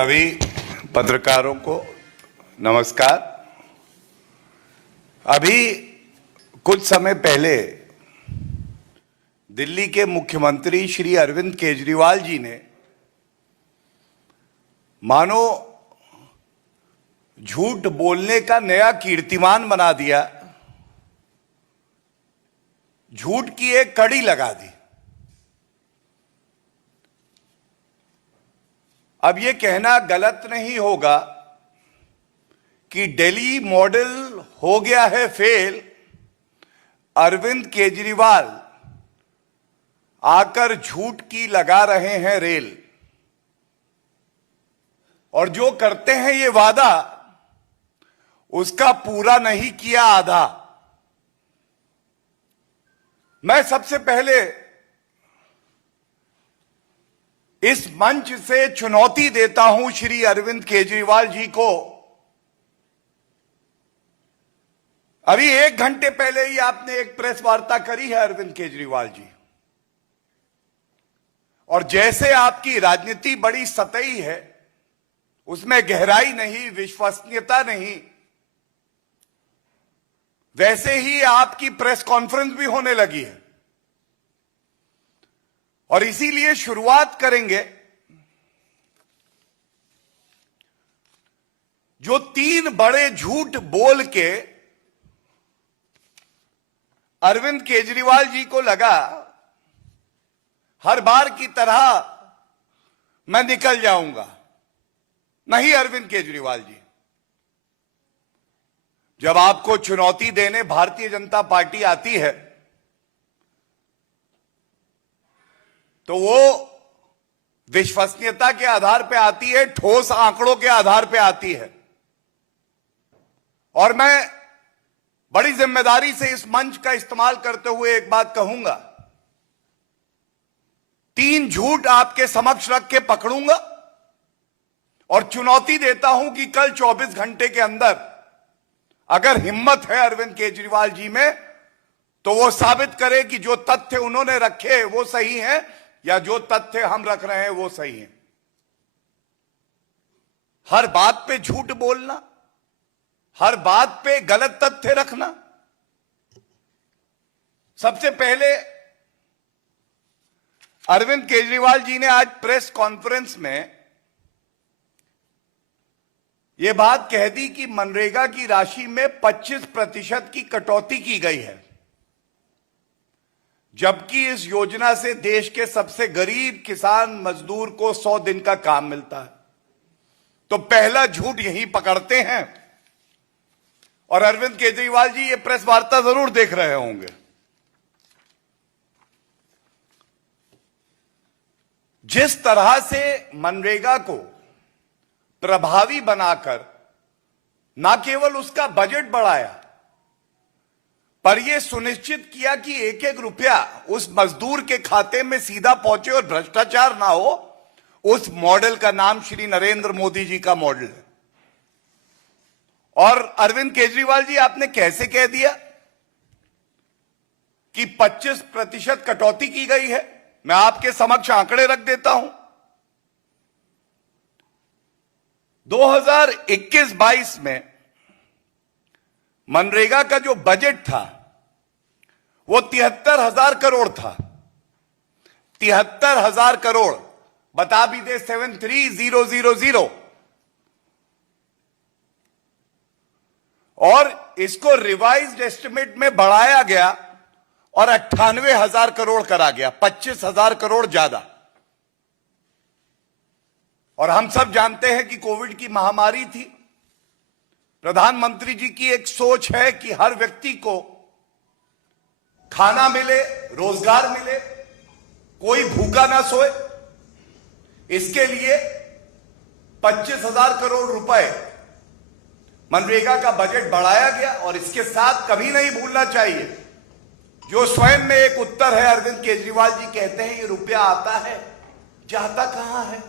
सभी पत्रकारों को नमस्कार। अभी कुछ समय पहले दिल्ली के मुख्यमंत्री श्री अरविंद केजरीवाल जी ने मानो झूठ बोलने का नया कीर्तिमान बना दिया, झूठ की एक कड़ी लगा दी। अब ये कहना गलत नहीं होगा कि दिल्ली मॉडल हो गया है फेल, अरविंद केजरीवाल आकर झूठ की लगा रहे हैं रेल, और जो करते हैं ये वादा उसका पूरा नहीं किया आधा। मैं सबसे पहले इस मंच से चुनौती देता हूं श्री अरविंद केजरीवाल जी को। अभी 1 घंटे पहले ही आपने एक प्रेस वार्ता करी है अरविंद केजरीवाल जी, और जैसे आपकी राजनीति बड़ी सतही है, उसमें गहराई नहीं, विश्वसनीयता नहीं, वैसे ही आपकी प्रेस कॉन्फ्रेंस भी होने लगी है। और इसीलिए शुरुआत करेंगे जो 3 बड़े झूठ बोल के अरविंद केजरीवाल जी को लगा हर बार की तरह मैं निकल जाऊंगा। नहीं अरविंद केजरीवाल जी, जब आपको चुनौती देने भारतीय जनता पार्टी आती है तो वो विश्वसनीयता के आधार पे आती है, ठोस आंकड़ों के आधार पे आती है। और मैं बड़ी जिम्मेदारी से इस मंच का इस्तेमाल करते हुए एक बात कहूंगा, 3 झूठ आपके समक्ष रख के पकड़ूंगा और चुनौती देता हूं कि कल 24 घंटे के अंदर अगर हिम्मत है अरविंद केजरीवाल जी में तो वो साबित करे कि जो तथ्य उन्होंने रखे वो सही है या जो तथ्य हम रख रहे हैं वो सही है। हर बात पे झूठ बोलना, हर बात पे गलत तथ्य रखना। सबसे पहले अरविंद केजरीवाल जी ने आज प्रेस कॉन्फ्रेंस में यह बात कह दी कि मनरेगा की राशि में 25% की कटौती की गई है, जबकि इस योजना से देश के सबसे गरीब किसान मजदूर को 100 दिन का काम मिलता है। तो पहला झूठ यही पकड़ते हैं। और अरविंद केजरीवाल जी ये प्रेस वार्ता जरूर देख रहे होंगे। जिस तरह से मनरेगा को प्रभावी बनाकर ना केवल उसका बजट बढ़ाया, पर यह सुनिश्चित किया कि एक एक रुपया उस मजदूर के खाते में सीधा पहुंचे और भ्रष्टाचार ना हो, उस मॉडल का नाम श्री नरेंद्र मोदी जी का मॉडल है। और अरविंद केजरीवाल जी, आपने कैसे कह दिया कि 25% कटौती की गई है? मैं आपके समक्ष आंकड़े रख देता हूं। 2021-22 में मनरेगा का जो बजट था वो 73,000 करोड़ था। 73,000 करोड़, बता भी दे 73,000, और इसको रिवाइज्ड एस्टिमेट में बढ़ाया गया और 98,000 करोड़ करा गया, 25,000 करोड़ ज्यादा। और हम सब जानते हैं कि कोविड की महामारी थी। प्रधानमंत्री जी की एक सोच है कि हर व्यक्ति को खाना मिले, रोजगार मिले, कोई भूखा ना सोए। इसके लिए 25,000 करोड़ रुपए मनरेगा का बजट बढ़ाया गया। और इसके साथ कभी नहीं भूलना चाहिए, जो स्वयं में एक उत्तर है, अरविंद केजरीवाल जी कहते हैं ये रुपया आता है, जाता कहां है?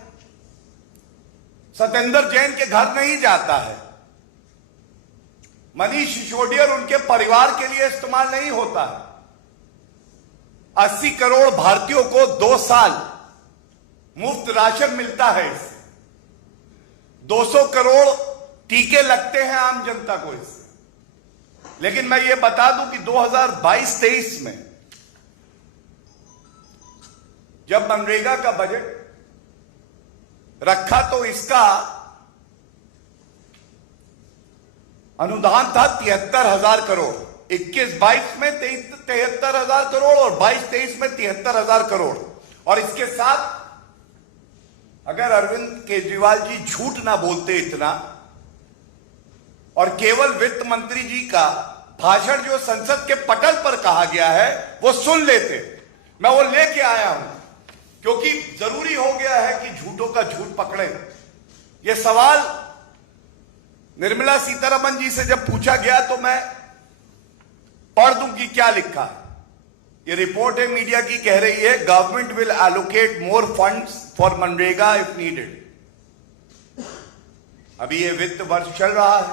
सत्येंद्र जैन के घर नहीं जाता है, मनीष सिसोदिया और उनके परिवार के लिए इस्तेमाल नहीं होता है। 80 करोड़ भारतीयों को 2 साल मुफ्त राशन मिलता है इससे। 200 करोड़ टीके लगते हैं आम जनता को इससे। लेकिन मैं ये बता दूं कि 2022-23 में जब मनरेगा का बजट रखा तो इसका अनुदान था 73,000 करोड़। 21-22 में 73,000 करोड़ और 22-23 में 73,000 करोड़। और इसके साथ अगर अरविंद केजरीवाल जी झूठ ना बोलते इतना और केवल वित्त मंत्री जी का भाषण जो संसद के पटल पर कहा गया है वो सुन लेते, मैं वो लेके आया हूं, क्योंकि जरूरी हो गया है कि झूठों का झूठ पकड़े। ये सवाल निर्मला सीतारमण जी से जब पूछा गया तो मैं पढ़ दूं कि क्या लिखा है। ये रिपोर्ट है मीडिया की, कह रही है government will allocate more funds for MNREGA if needed. अभी ये वित्त वर्ष चल रहा है,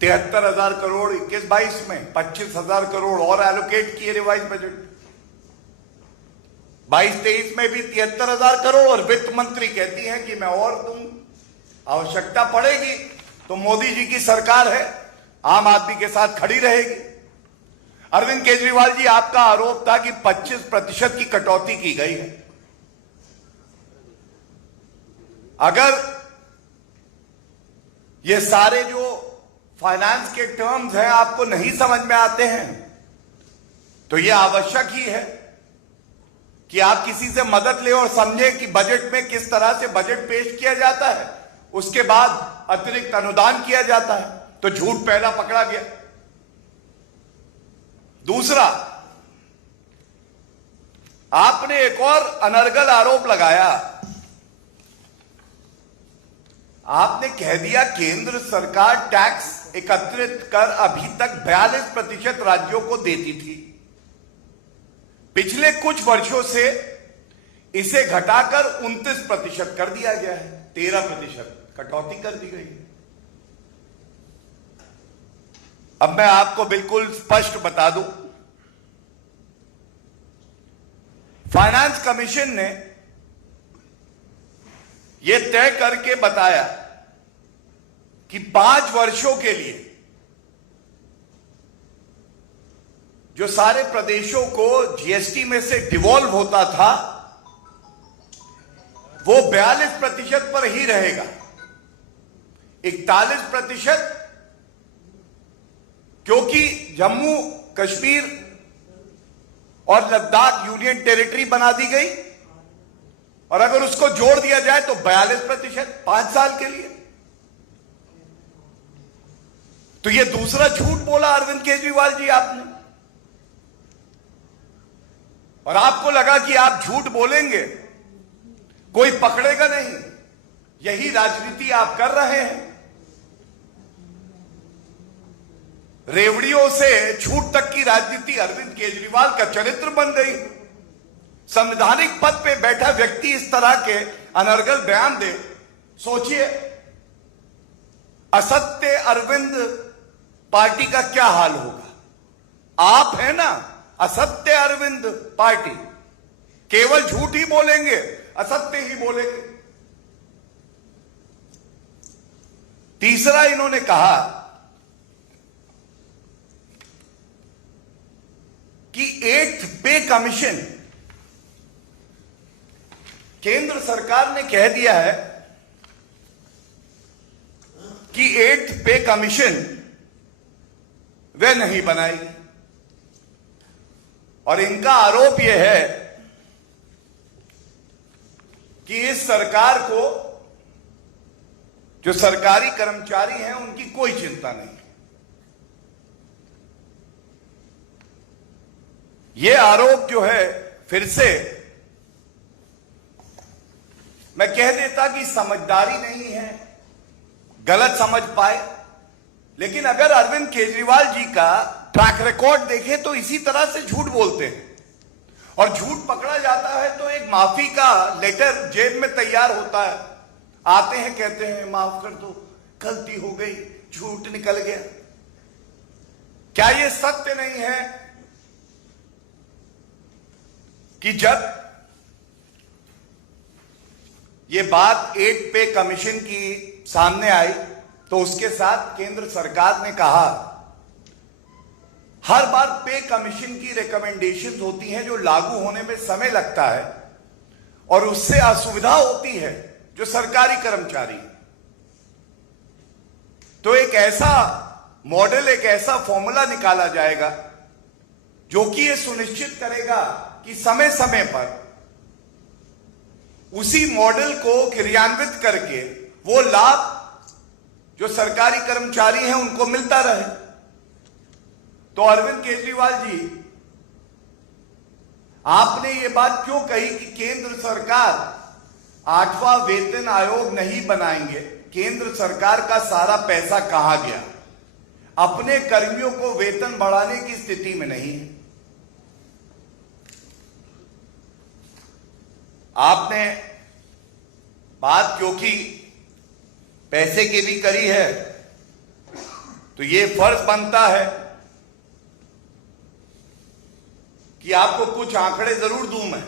73,000 करोड़ 21-22 में, 25,000 करोड़ और एलोकेट किए रिवाइज बजट। 22-23 में भी 73,000 करोड़ और वित्त मंत्री कहती हैं कि मैं और दूं, आवश्यकता पड़ेगी तो मोदी जी की सरकार है, आम आदमी के साथ खड़ी रहेगी। अरविंद केजरीवाल जी, आपका आरोप था कि 25% की कटौती की गई है। अगर ये सारे जो फाइनेंस के टर्म्स हैं आपको नहीं समझ में आते हैं तो यह आवश्यक ही है कि आप किसी से मदद लें और समझें कि बजट में किस तरह से बजट पेश किया जाता है, उसके बाद अतिरिक्त अनुदान किया जाता है। तो झूठ पहला पकड़ा गया। दूसरा, आपने एक और अनर्गल आरोप लगाया। आपने कह दिया केंद्र सरकार टैक्स एकत्रित कर अभी तक 42% राज्यों को देती थी, पिछले कुछ वर्षों से इसे घटाकर 29% कर दिया गया है, 13% कटौती कर दी गई है। अब मैं आपको बिल्कुल स्पष्ट बता दूं, फाइनेंस कमीशन ने यह तय करके बताया कि 5 वर्षों के लिए जो सारे प्रदेशों को जीएसटी में से डिवॉल्व होता था वो 42% पर ही रहेगा। 41% क्योंकि जम्मू कश्मीर और लद्दाख यूनियन टेरिटरी बना दी गई, और अगर उसको जोड़ दिया जाए तो 42% 5 साल के लिए। तो यह दूसरा झूठ बोला अरविंद केजरीवाल जी आपने, और आपको लगा कि आप झूठ बोलेंगे कोई पकड़ेगा नहीं। यही राजनीति आप कर रहे हैं। रेवड़ियों से छूट तक की राजनीति अरविंद केजरीवाल का चरित्र बन गई। संवैधानिक पद पे बैठा व्यक्ति इस तरह के अनर्गल बयान दे, सोचिए असत्य अरविंद पार्टी का क्या हाल होगा। आप है ना असत्य अरविंद पार्टी, केवल झूठ ही बोलेंगे, असत्य ही बोलेंगे। तीसरा, इन्होंने कहा कि 8th पे कमीशन, केंद्र सरकार ने कह दिया है कि 8th पे कमीशन वे नहीं बनाएगी, और इनका आरोप यह है कि इस सरकार को जो सरकारी कर्मचारी हैं उनकी कोई चिंता नहीं। यह आरोप जो है, फिर से मैं कह देता कि समझदारी नहीं है, गलत समझ पाए, लेकिन अगर अरविंद केजरीवाल जी का ट्रैक रिकॉर्ड देखें तो इसी तरह से झूठ बोलते हैं, और झूठ पकड़ा जाता है तो एक माफी का लेटर जेब में तैयार होता है, आते हैं कहते हैं माफ कर दो, गलती हो गई, झूठ निकल गया। क्या यह सत्य नहीं है कि जब ये बात 8 पे कमीशन की सामने आई तो उसके साथ केंद्र सरकार ने कहा हर बार पे कमीशन की रिकमेंडेशंस होती हैं जो लागू होने में समय लगता है और उससे असुविधा होती है जो सरकारी कर्मचारी। तो एक ऐसा मॉडल, एक ऐसा फॉर्मूला निकाला जाएगा जो कि यह सुनिश्चित करेगा कि समय समय पर उसी मॉडल को क्रियान्वित करके वो लाभ जो सरकारी कर्मचारी हैं उनको मिलता रहे। तो अरविंद केजरीवाल जी, आपने ये बात क्यों कही कि केंद्र सरकार 8वां वेतन आयोग नहीं बनाएंगे? केंद्र सरकार का सारा पैसा कहां गया? अपने कर्मियों को वेतन बढ़ाने की स्थिति में नहीं है। आपने बात क्योंकि पैसे की भी करी है तो ये फर्ज बनता है कि आपको कुछ आंकड़े जरूर दूं मैं,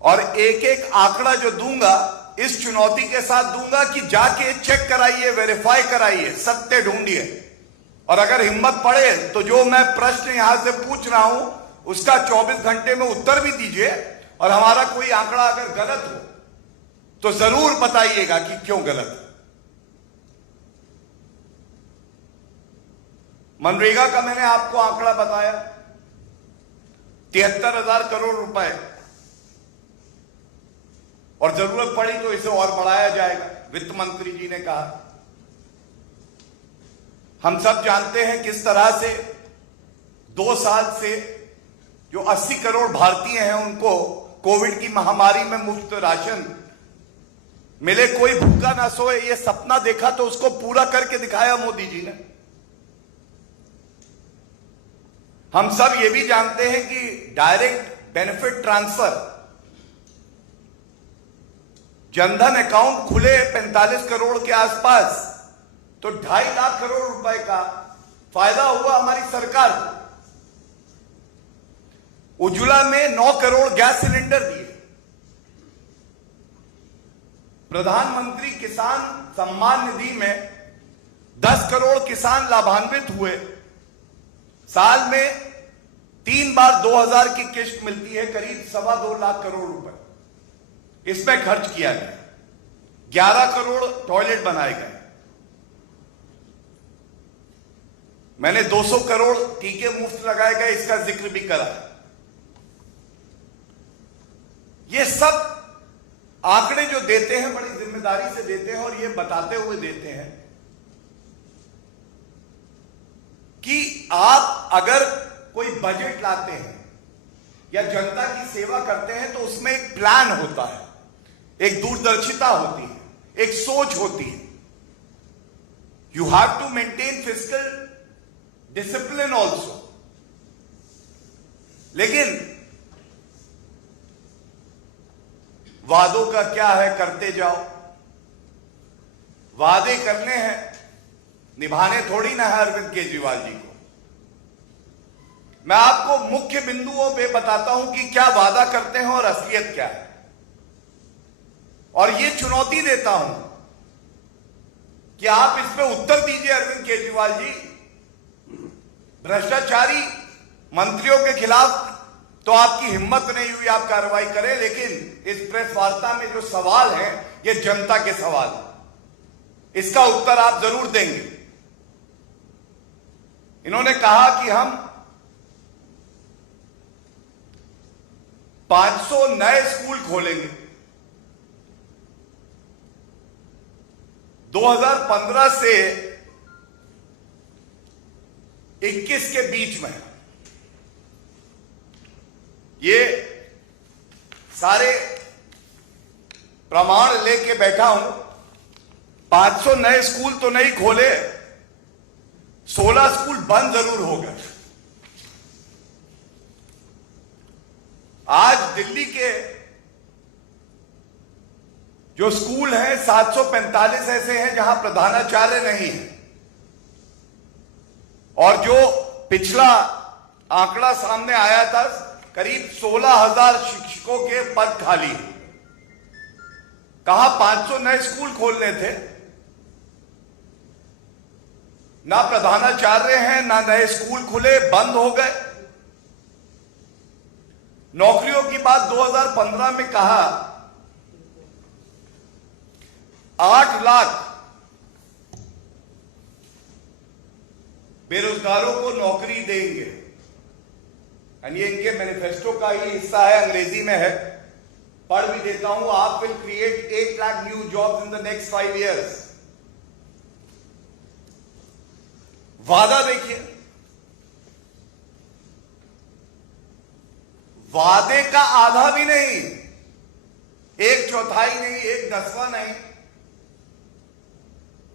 और एक एक आंकड़ा जो दूंगा इस चुनौती के साथ दूंगा कि जाके चेक कराइए, वेरीफाई कराइए, सत्य ढूंढिए, और अगर हिम्मत पड़े तो जो मैं प्रश्न यहां से पूछ रहा हूं उसका 24 घंटे में उत्तर भी दीजिए, और हमारा कोई आंकड़ा अगर गलत हो तो जरूर बताइएगा कि क्यों गलत है। मनरेगा का मैंने आपको आंकड़ा बताया 73,000 करोड़ रुपए, और जरूरत पड़ी तो इसे और बढ़ाया जाएगा, वित्त मंत्री जी ने कहा। हम सब जानते हैं किस तरह से 2 साल से जो 80 करोड़ भारतीय हैं उनको कोविड की महामारी में मुफ्त राशन मिले, कोई भूखा ना सोए, ये सपना देखा तो उसको पूरा करके दिखाया मोदी जी ने। हम सब ये भी जानते हैं कि direct benefit transfer, Jan Dhan account खुले 45 करोड़ के आसपास, तो 2.5 लाख करोड़ रुपए का फायदा हुआ हमारी सरकार को। उज्ज्वला में 9 करोड़ गैस सिलेंडर दिए, प्रधानमंत्री किसान सम्मान निधि में 10 करोड़ किसान लाभान्वित हुए, साल में 3 बार 2,000 की किस्त मिलती है, करीब 2.25 लाख करोड़ रुपए इसमें खर्च किया गया। 11 करोड़ टॉयलेट बनाए गए। मैंने 200 करोड़ टीके मुफ्त लगाए गए, इसका जिक्र भी करा। ये सब आंकड़े जो देते हैं बड़ी जिम्मेदारी से देते हैं, और ये बताते हुए देते हैं कि आप अगर कोई बजट लाते हैं या जनता की सेवा करते हैं तो उसमें एक प्लान होता है, एक दूरदर्शिता होती है, एक सोच होती है। You have to maintain fiscal discipline also. लेकिन वादों का क्या है, करते जाओ। वादे करने हैं, निभाने थोड़ी ना है अरविंद केजरीवाल जी को। मैं आपको मुख्य बिंदुओं पे बताता हूं कि क्या वादा करते हैं और असलियत क्या है, और ये चुनौती देता हूं कि आप इस पे उत्तर दीजिए अरविंद केजरीवाल जी। भ्रष्टाचारी मंत्रियों के खिलाफ तो आपकी हिम्मत नहीं हुई आप कार्रवाई करें, लेकिन इस प्रेस वार्ता में जो सवाल है ये जनता के सवाल है, इसका उत्तर आप जरूर देंगे। इन्होंने कहा कि हम 500 नए स्कूल खोलेंगे। 2015 से 21 के बीच में ये सारे प्रमाण लेके बैठा हूं। 500 नए स्कूल तो नहीं खोले, 16 स्कूल बंद जरूर हो गए। आज दिल्ली के जो स्कूल हैं 745 ऐसे हैं जहां प्रधानाचार्य नहीं है, और जो पिछला आंकड़ा सामने आया था करीब 16,000 शिक्षकों के पद खाली हैं। कहा 500 नए स्कूल खोलने थे, ना प्रधानाचार्य हैं ना नए स्कूल खुले, बंद हो गए। नौकरियों की बात 2015 में कहा 8 लाख बेरोजगारों को नौकरी देंगे, और ये इनके मैनिफेस्टो का ही हिस्सा है, अंग्रेजी में है, पढ़ भी देता हूं। आप will create 8 lakh new jobs in the next 5 years। वादा देखिए, वादे का आधा भी नहीं, 1/4 नहीं, 1/10 नहीं,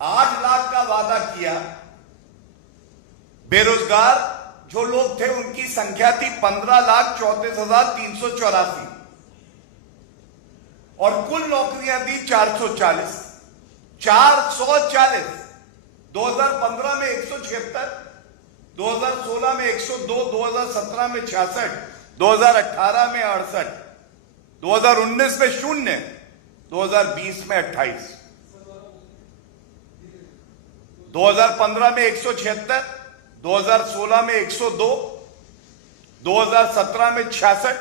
8 लाख का वादा किया। बेरोजगार जो लोग थे उनकी संख्या थी 15,34,384 और कुल नौकरियां दी 440। 2015 में 176, 2016 में 102, 2017 में 66, 2018 में 68, 2019 में 0, 2020 में 28। 2015 में 176, 2016 में 102, 2017 में 66,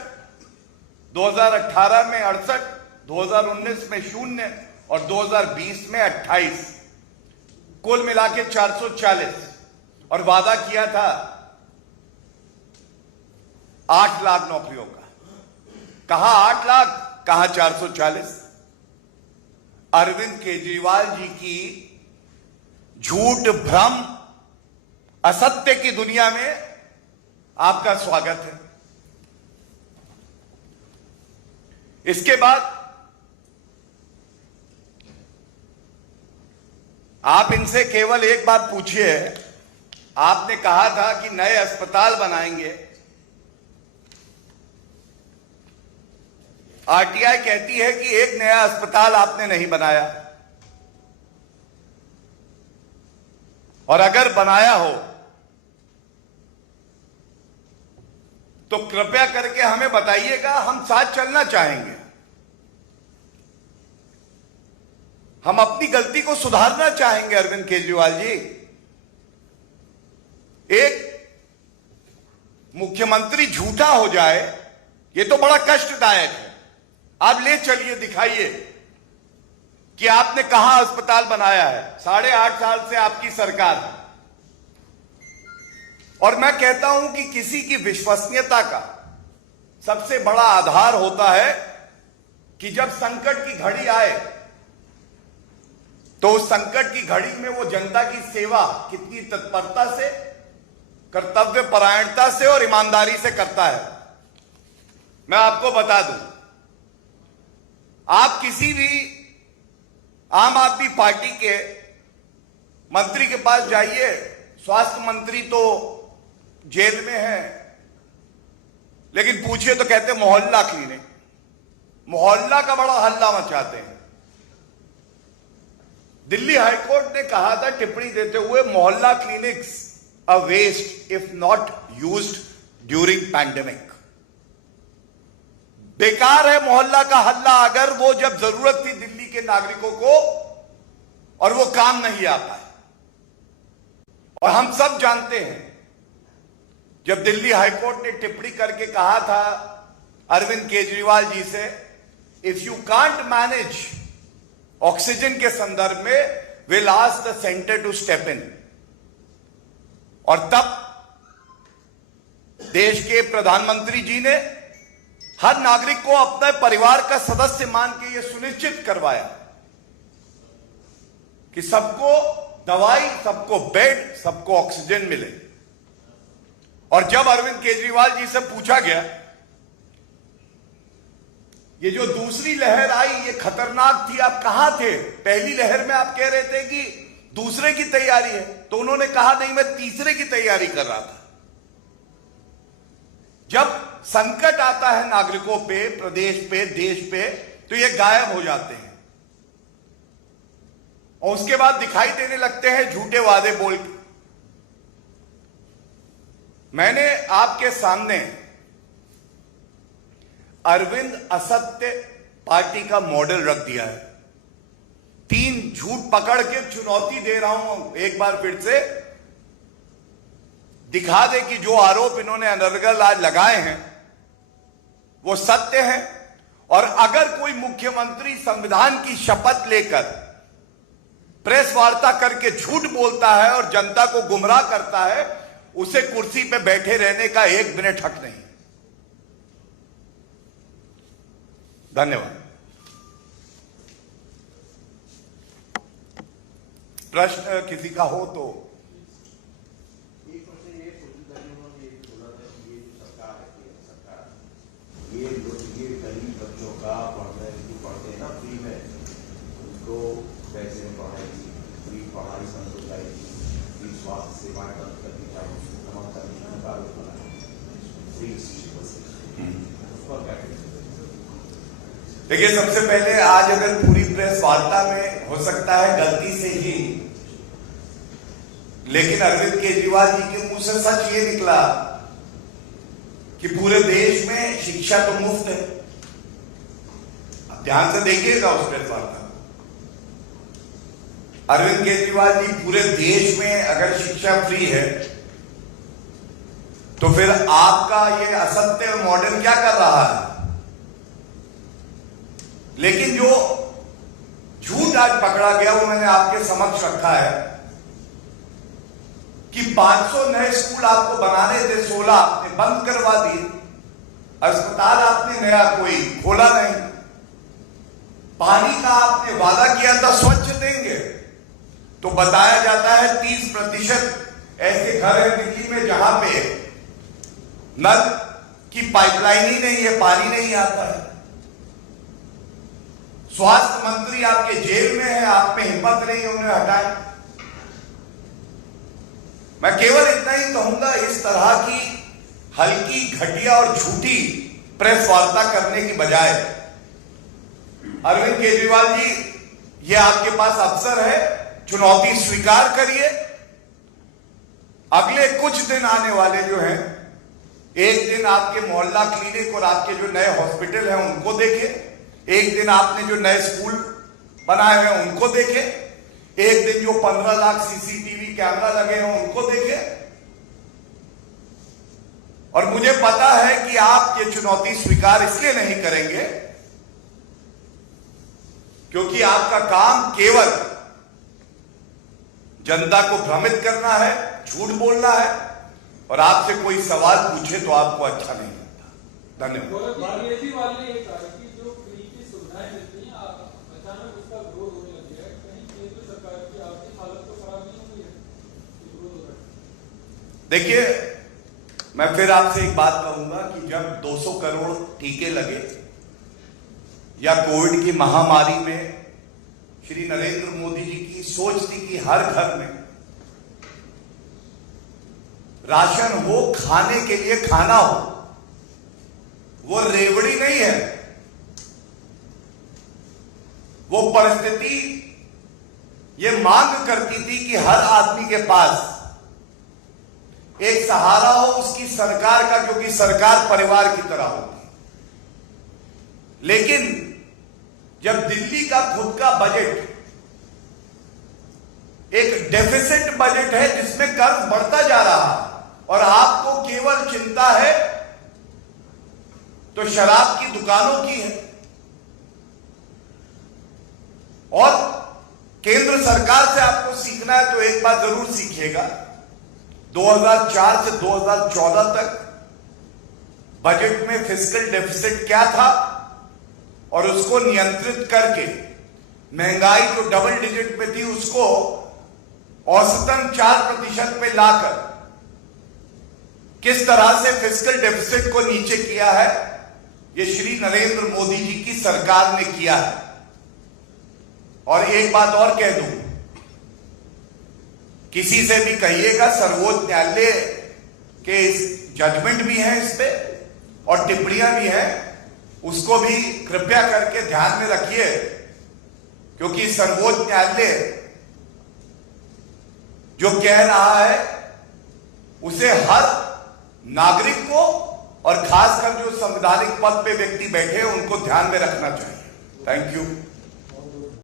2018 में 68, 2019 में 0 और 2020 में 28, कुल मिला के 440। और वादा किया था 8 लाख नौकरियों का। कहा 8 लाख, कहा 440। अरविंद केजरीवाल जी की झूठ, भ्रम, असत्य की दुनिया में आपका स्वागत है। इसके बाद आप इनसे केवल एक बात पूछिए। आपने कहा था कि नए अस्पताल बनाएंगे, आरटीआई कहती है कि एक नया अस्पताल आपने नहीं बनाया, और अगर बनाया हो तो कृपया करके हमें बताइएगा, हम साथ चलना चाहेंगे। हम अपनी गलती को सुधारना चाहेंगे। अरविंद केजरीवाल जी, एक मुख्यमंत्री झूठा हो जाए ये तो बड़ा कष्टदायक है। आप ले चलिए, दिखाइए कि आपने कहां अस्पताल बनाया है। 8.5 साल से आपकी सरकार है, और मैं कहता हूं कि किसी की विश्वसनीयता का सबसे बड़ा आधार होता है कि जब संकट की घड़ी आए तो उस संकट की घड़ी में वो जनता की सेवा कितनी तत्परता से, कर्तव्य परायणता से और ईमानदारी से करता है। मैं आपको बता दूं, आप किसी भी आम आदमी पार्टी के मंत्री के पास जाइए, स्वास्थ्य मंत्री तो जेल में है, लेकिन पूछिए तो कहते मोहल्ला क्लिनिक। मोहल्ला का बड़ा हल्ला मचाते हैं। दिल्ली हाईकोर्ट ने कहा था टिप्पणी देते हुए, Mohalla clinics a waste if not used during pandemic. बेकार है मोहल्ला का हल्ला अगर वो जब जरूरत थी दिल्ली के नागरिकों को और वो काम नहीं आ पाए। और हम सब जानते हैं, जब दिल्ली हाईकोर्ट ने टिप्पणी करके कहा था अरविंद केजरीवाल जी से, if you can't manage oxygen के संदर्भ में, will ask the centre to step in. और तब देश के प्रधानमंत्री जी ने हर नागरिक को अपने परिवार का सदस्य मान के यह सुनिश्चित करवाया कि सबको दवाई, सबको बेड, सबको ऑक्सीजन मिले। और जब अरविंद केजरीवाल जी से पूछा गया, ये जो दूसरी लहर आई ये खतरनाक थी, आप कहां थे? पहली लहर में आप कह रहे थे कि दूसरे की तैयारी है, तो उन्होंने कहा नहीं, मैं तीसरे की तैयारी कर रहा था। जब संकट आता है नागरिकों पे, प्रदेश पे, देश पे, तो ये गायब हो जाते हैं और उसके बाद दिखाई देने लगते हैं झूठे वादे बोल के। मैंने आपके सामने अरविंद असत्य पार्टी का मॉडल रख दिया है। 3 झूठ पकड़ के चुनौती दे रहा हूं, एक बार फिर से दिखा दे कि जो आरोप इन्होंने अनर्गल आज लगाए हैं वो सत्य है। और अगर कोई मुख्यमंत्री संविधान की शपथ लेकर प्रेस वार्ता करके झूठ बोलता है और जनता को गुमराह करता है, उसे कुर्सी पे बैठे रहने का 1 मिनट हक नहीं। धन्यवाद। प्रश्न किसी का हो तो। ये गरीब बच्चों का पढ़ते हैं ना फ्री में, उनको पैसे में पढ़ाएगी, फ्री पढ़ाई संभव जाएगी, फ्री स्वास्थ्य सेवाएं बंद करनी चाहिए, उसको तमाम करने का आरोप लगा फ्री उसको क्या करें? देखिए, सबसे पहले आज अगर पूरी प्रेस वार्ता में हो सकता है गलती से ही, लेकिन अरविंद केजरीवाल जी के मुंह से सच ये निकला कि पूरे देश में शिक्षा तो मुफ्त है। अब ध्यान से देखिएगा उस प्रेस वार्ता। अरविंद केजरीवाल जी, पूरे देश में अगर शिक्षा फ्री है तो फिर आपका ये असत्य मॉडल क्या कर रहा है? लेकिन जो झूठ आज पकड़ा गया वो मैंने आपके समक्ष रखा है कि 500 नए स्कूल आपको बनाने थे, 16 आपने बंद करवा दिए। अस्पताल आपने नया कोई खोला नहीं। पानी का आपने वादा किया था स्वच्छ देंगे, तो बताया जाता है 30% ऐसे घर हैं दिल्ली में जहां पे नल की पाइपलाइन ही नहीं है, पानी नहीं आता है। स्वास्थ्य मंत्री आपके जेल में है, आप में हिम्मत नहीं है उन्हें हटाए। मैं केवल इतना ही कहूंगा, इस तरह की हल्की, घटिया और झूठी प्रेस वार्ता करने की बजाय अरविंद केजरीवाल जी, ये आपके पास अवसर है, चुनौती स्वीकार करिए। अगले कुछ दिन आने वाले जो हैं, एक दिन आपके मोहल्ला क्लिनिक और आपके जो नए हॉस्पिटल हैं उनको देखें, एक दिन आपने जो नए स्कूल बनाए हैं उनको देखें, एक दिन जो 15 लाख सीसीटीवी कैमरा लगे हैं उनको देखें। और मुझे पता है कि आप ये चुनौती स्वीकार इसलिए नहीं करेंगे क्योंकि आपका काम केवल जनता को भ्रमित करना है, झूठ बोलना है, और आपसे कोई सवाल पूछे तो आपको अच्छा नहीं लगता। धन्यवाद। देखिए, मैं फिर आपसे एक बात कहूंगा कि जब 200 करोड़ टीके लगे या कोविड की महामारी में श्री नरेंद्र मोदी जी की सोच थी कि हर घर में राशन हो, खाने के लिए खाना हो, वो रेवड़ी नहीं है। वो परिस्थिति ये मांग करती थी कि हर आदमी के पास एक सहारा हो उसकी सरकार का, क्योंकि सरकार परिवार की तरह होती। लेकिन जब दिल्ली का खुद का बजट एक डेफिसिट बजट है जिसमें कर्ज बढ़ता जा रहा है और आपको केवल चिंता है तो शराब की दुकानों की है, और केंद्र सरकार से आपको सीखना है तो एक बात जरूर सीखिएगा। 2004 से 2014 तक बजट में फिस्कल डेफिसिट क्या था और उसको नियंत्रित करके महंगाई जो डबल डिजिट पे थी उसको औसतन 4% पे लाकर किस तरह से फिस्कल डेफिसिट को नीचे किया है, यह श्री नरेंद्र मोदी जी की सरकार ने किया है। और एक बात और कह दूं, किसी से भी कहिएगा, सर्वोच्च न्यायालय के जजमेंट भी हैं इस पे और टिप्पणियां भी हैं, उसको भी कृपया करके ध्यान में रखिए, क्योंकि सर्वोच्च न्यायालय जो कह रहा है उसे हर नागरिक को और खासकर जो संवैधानिक पद पे व्यक्ति बैठे हैं उनको ध्यान में रखना चाहिए। Thank you.